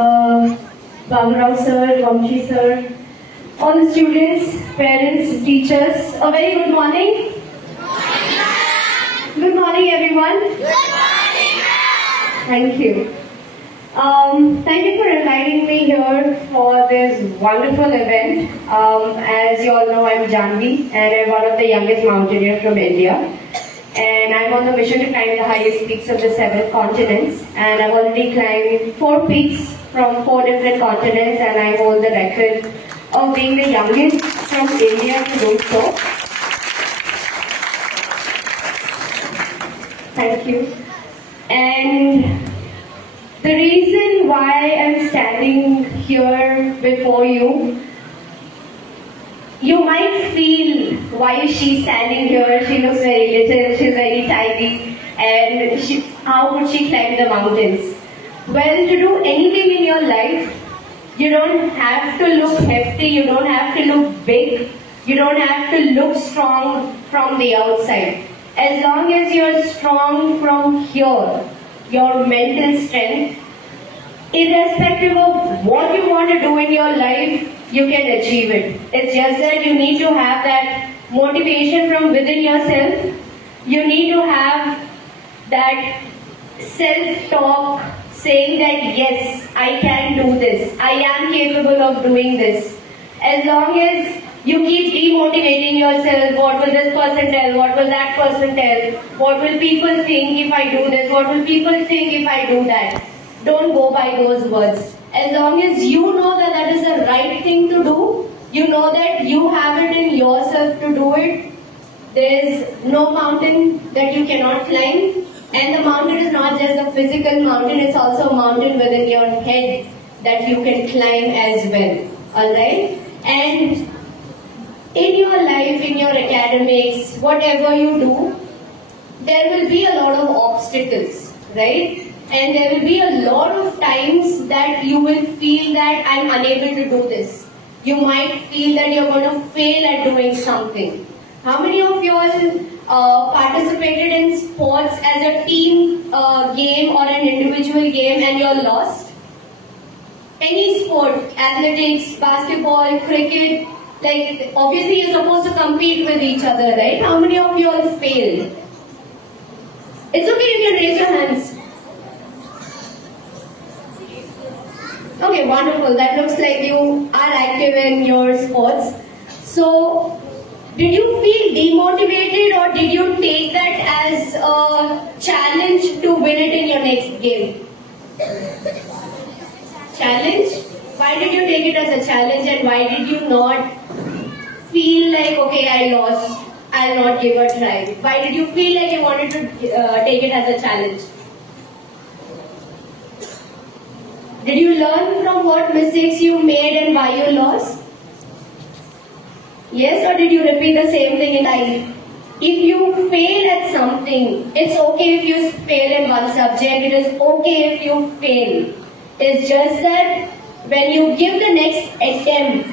Babu Rao sir, Vamshi sir, all the students, parents, teachers, a very good morning. Good morning, everyone. Good morning, ma'am. Thank you. Thank you for inviting me here for this wonderful event. As you all know, I'm Janvi and I'm one of the youngest mountaineers from India. And I'm on the mission to climb the highest peaks of the 7 continents. And I've already climbed 4 peaks from 4 different continents, and I hold the record of being the youngest from India to do so. Thank you. And the reason why I'm standing here before you, you might feel, why is she standing here? She looks very little, she's very tiny, and how could she climb the mountains? Well, to do anything in your life, you don't have to look hefty, you don't have to look big, you don't have to look strong from the outside. As long as you're strong from here, your mental strength, irrespective of what you want to do in your life, you can achieve it. It's just that you need to have that motivation from within yourself. You need to have that self-talk saying that yes, I can do this. I am capable of doing this. As long as you keep demotivating yourself, what will this person tell, what will that person tell, what will people think if I do this, what will people think if I do that. Don't go by those words. As long as you know that that is the right thing to do, you know that you have it in yourself to do it, there is no mountain that you cannot climb. And the mountain is not just a physical mountain, it's also a mountain within your head that you can climb as well. Alright? And in your life, in your academics, whatever you do, there will be a lot of obstacles, right? And there will be a lot of times that you will feel that I'm unable to do this. You might feel that you're going to fail at doing something. How many of you all participated in sports as a team game or an individual game and you're lost? Any sport, athletics, basketball, cricket, like obviously you're supposed to compete with each other, right? How many of you all failed? It's okay, you can raise your hands. Okay, wonderful. That looks like you are active in your sports. So, did you feel demotivated or did you take that as a challenge to win it in your next game? Challenge? Why did you take it as a challenge and why did you not feel like, okay, I lost, I'll not give a try? Why did you feel like you wanted to take it as a challenge? Did you learn from what mistakes you made and why you lost? Yes, or did you repeat the same thing in life? If you fail at something, it's okay if you fail in one subject, it is okay if you fail. It's just that when you give the next attempt,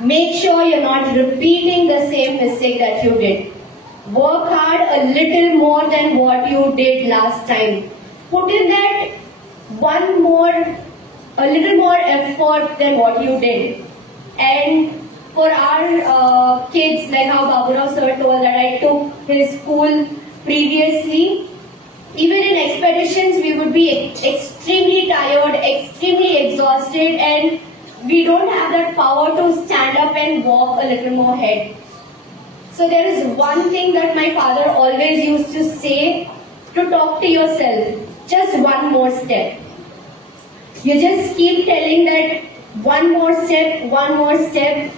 make sure you're not repeating the same mistake that you did. Work hard a little more than what you did last time. Put in that a little more effort than what you did. And for our kids, like how Babu Rao sir told that I took his school previously, even in expeditions we would be extremely tired, extremely exhausted, and we don't have that power to stand up and walk a little more ahead. So there is one thing that my father always used to say, to talk to yourself, just one more step. You just keep telling that one more step, one more step.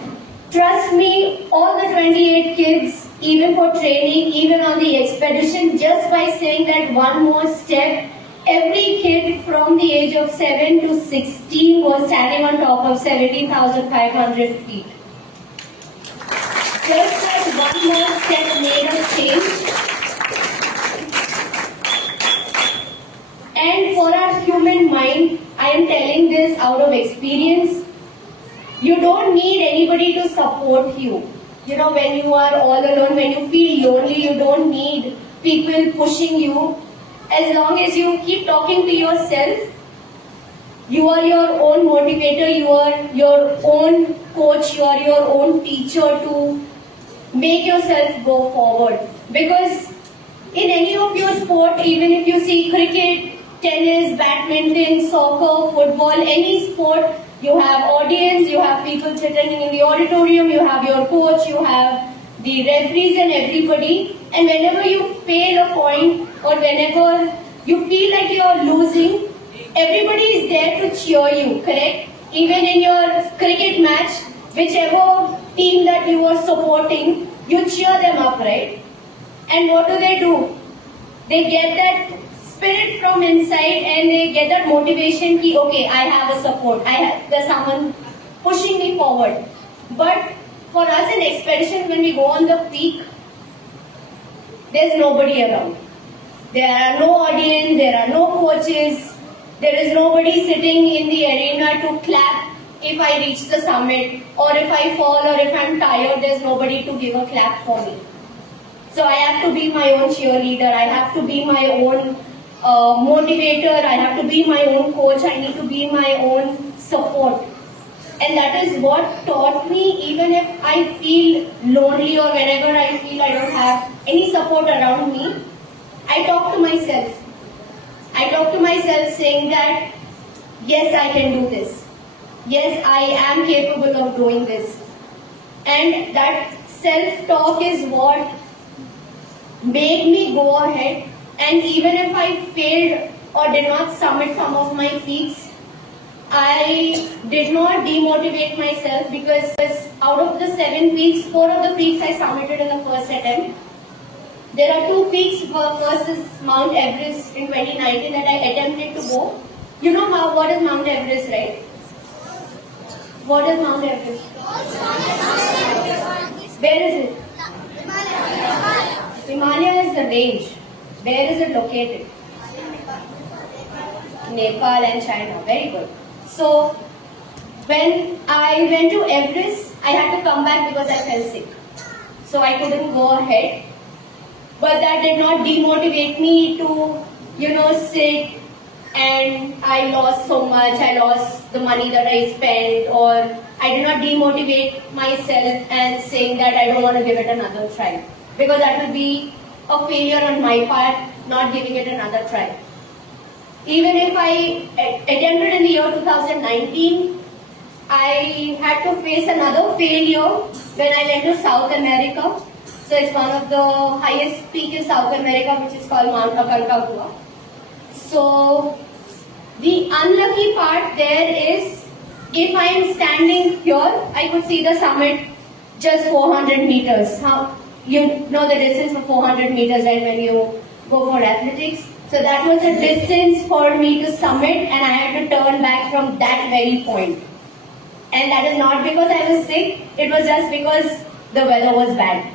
Trust me, all the 28 kids, even for training, even on the expedition, just by saying that one more step, every kid from the age of 7 to 16 was standing on top of 17,500 feet. Just that one more step made a change. And for our human mind, I am telling this out of experience, you don't need anybody to support you. You know, when you are all alone, when you feel lonely, you don't need people pushing you. As long as you keep talking to yourself, You are your own motivator, you are your own coach, you are your own teacher to make yourself go forward. Because in any of your sport, even if you see cricket, tennis, badminton, soccer, football, any sport, you have audience, you have people sitting in the auditorium, you have your coach, you have the referees and everybody. And whenever you fail a point or whenever you feel like you are losing, everybody is there to cheer you, correct? Even in your cricket match, whichever team that you are supporting, you cheer them up, right? And what do? They get that spirit from inside and they get that motivation ki, okay, I have a support, there's someone pushing me forward. But for us in expedition, when we go on the peak, there's nobody around. There are no audience, there are no coaches, there is nobody sitting in the arena to clap if I reach the summit, or if I fall, or if I'm tired, there's nobody to give a clap for me. So I have to be my own cheerleader, I have to be my own motivator, I have to be my own coach, I need to be my own support. And that is what taught me, even if I feel lonely or whenever I feel I don't have any support around me, I talk to myself. I talk to myself saying that, yes, I can do this. Yes, I am capable of doing this. And that self-talk is what made me go ahead. And even if I failed or did not summit some of my peaks, I did not demotivate myself, because out of the 7 peaks, 4 of the peaks I summited in the first attempt. There are 2 peaks. First is Mount Everest in 2019 that I attempted to go. You know what is Mount Everest, right? What is Mount Everest? Where is it? Himalaya is the range. Where is it located? Nepal and China. Very good. So, when I went to Everest, I had to come back because I fell sick. So I couldn't go ahead. But that did not demotivate me to, sit and I lost so much, I lost the money that I spent, or I did not demotivate myself and saying that I don't want to give it another try. Because that will be a failure on my part, not giving it another try. Even if I attempted in the year 2019, I had to face another failure when I went to South America. So it's one of the highest peak in South America, which is called Mount Aconcagua. So the unlucky part there is, if I am standing here, I could see the summit just 400 meters. You know the distance for 400 meters, right, when you go for athletics. So that was the distance for me to summit, and I had to turn back from that very point. And that is not because I was sick, it was just because the weather was bad.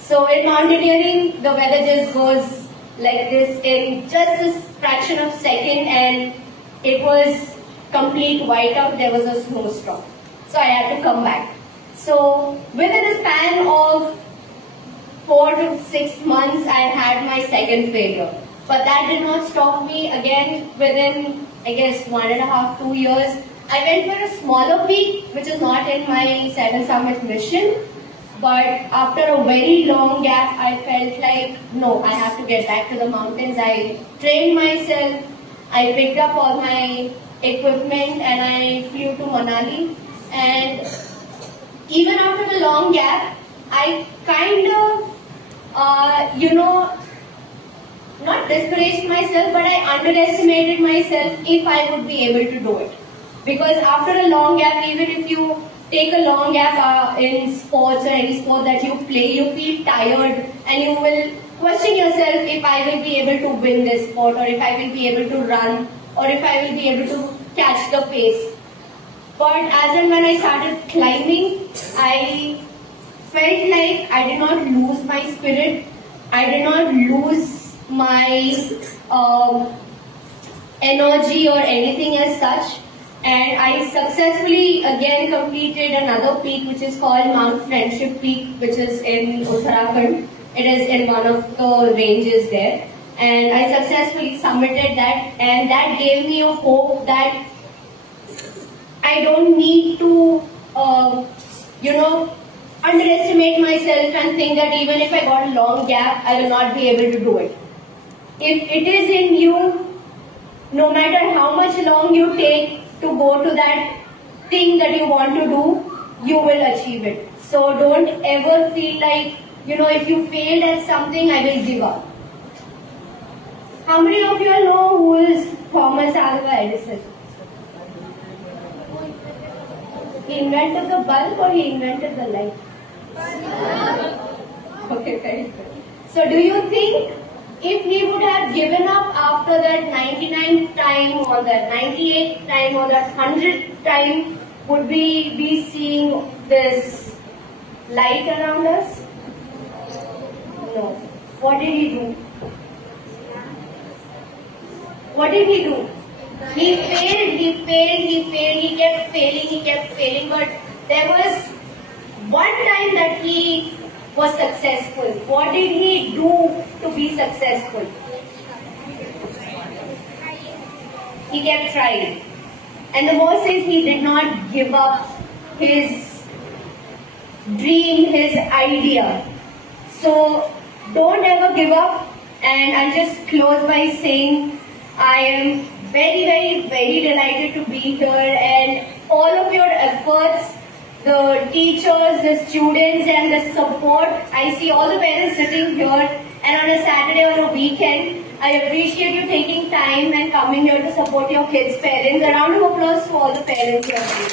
So in mountaineering, the weather just goes like this in just a fraction of a second, and it was complete whiteout. There was a snowstorm. So I had to come back. So within a span of 4 to 6 months, I had my second failure. But that did not stop me. Again, within, I guess, 1.5 to 2 years, I went for a smaller peak, which is not in my 7 Summit mission. But after a very long gap, I felt like, no, I have to get back to the mountains. I trained myself, I picked up all my equipment, and I flew to Manali. And even after the long gap, I kind of, not discouraged myself, but I underestimated myself if I would be able to do it. Because after a long gap, even if you take a long gap in sports or any sport that you play, you feel tired and you will question yourself if I will be able to win this sport, or if I will be able to run, or if I will be able to catch the pace. But as and when I started climbing, I felt like I did not lose my spirit, I did not lose my energy or anything as such. And I successfully again completed another peak, which is called Mount Friendship Peak, which is in Uttarakhand. It is in one of the ranges there. and I successfully submitted that, and that gave me a hope that I don't need to, underestimate myself and think that even if I got a long gap, I will not be able to do it. If it is in you, no matter how much long you take to go to that thing that you want to do, you will achieve it. So don't ever feel like, if you failed at something, I will give up. How many of you all know who is Thomas Alva Edison? He invented the bulb or he invented the light? Okay, very good. So do you think if he would have given up after that 99th time or that 98th time or that 100th time, would we be seeing this light around us? No. What did he do? What did he do? He failed, he kept failing, but there was one time that he was successful. What did he do to be successful? He kept trying. And the most is he did not give up his dream, his idea. So don't ever give up. And I'll just close by saying I am very, very, very delighted to be here, and all of your efforts, the teachers, the students, and the support. I see all the parents sitting here, and on a Saturday or a weekend, I appreciate you taking time and coming here to support your kids' parents. A round of applause to all the parents here, please.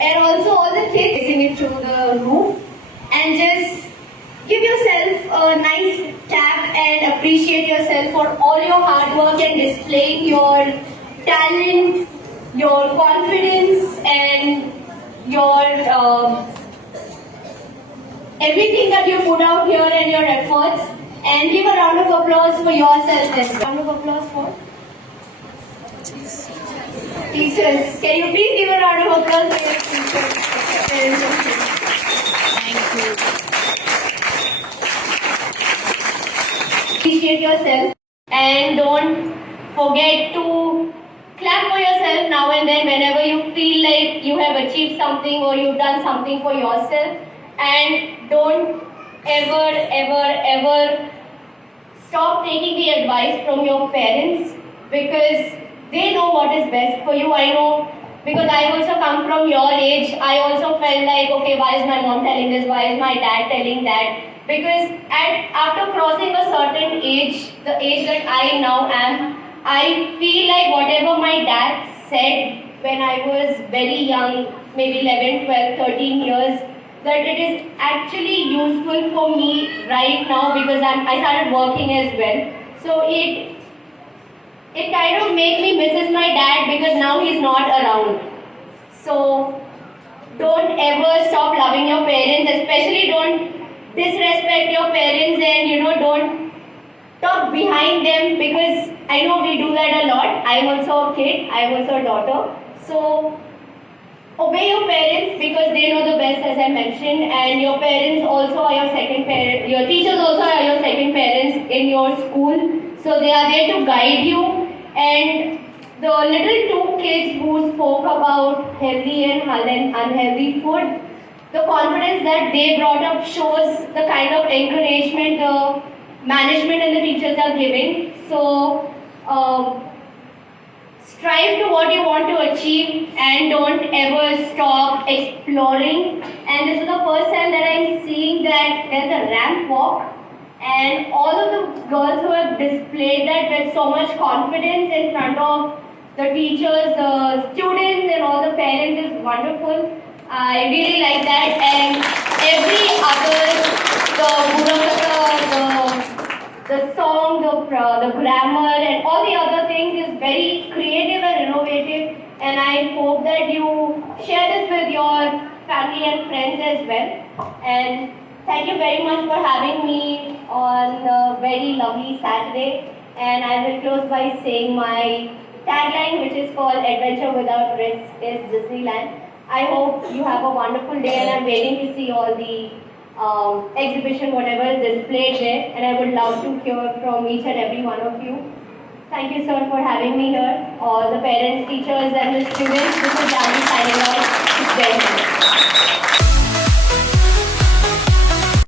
And also all the kids facing it through the roof, and just give yourself a nice tap and appreciate yourself for all your hard work and displaying your talent, your confidence, and your everything that you put out here and your efforts. And give a round of applause for yourself as well. Round of applause for teachers. Can you please give a round of applause for your teachers? Thank you. Appreciate yourself, and don't forget to clap for yourself now and then whenever you feel like you have achieved something or you've done something for yourself. And don't ever stop taking the advice from your parents, because they know what is best for you. I know, because I also come from your age. I also felt like, okay, why is my mom telling this? Why is my dad telling that? Because after crossing a certain age, the age that I now am, I feel like whatever my dad said when I was very young, maybe 11, 12, 13 years, that it is actually useful for me right now, because I started working as well. So it kind of makes me misses my dad, because now he's not around. So don't ever stop loving your parents, especially don't disrespect your parents, and don't talk behind them, because I know we do that a lot. I'm also a kid, I'm also a daughter. So obey your parents, because they know the best, as I mentioned, and your parents also are your second parent. Your teachers also are your second parents in your school. So they are there to guide you. And the little two kids who spoke about healthy and unhealthy food, the confidence that they brought up shows the kind of encouragement the management and the teachers are giving. So strive to what you want to achieve, and don't ever stop exploring. And this is the first time that I'm seeing that there's a ramp walk, and all of the girls who have displayed that with so much confidence in front of the teachers, the students, and all the parents is wonderful. I really like that. And every other, the Burakata, the song, the grammar, and all the other things is very creative and innovative. And I hope that you share this with your family and friends as well. And thank you very much for having me on a very lovely Saturday. And I will close by saying my tagline, which is called Adventure Without Risk is Disneyland. I hope you have a wonderful day, and I'm waiting to see all the exhibition, whatever is displayed there, and I would love to hear from each and every one of you. Thank you, sir, for having me here. All the parents, teachers, and the students, this is Jani signing out. It's very nice.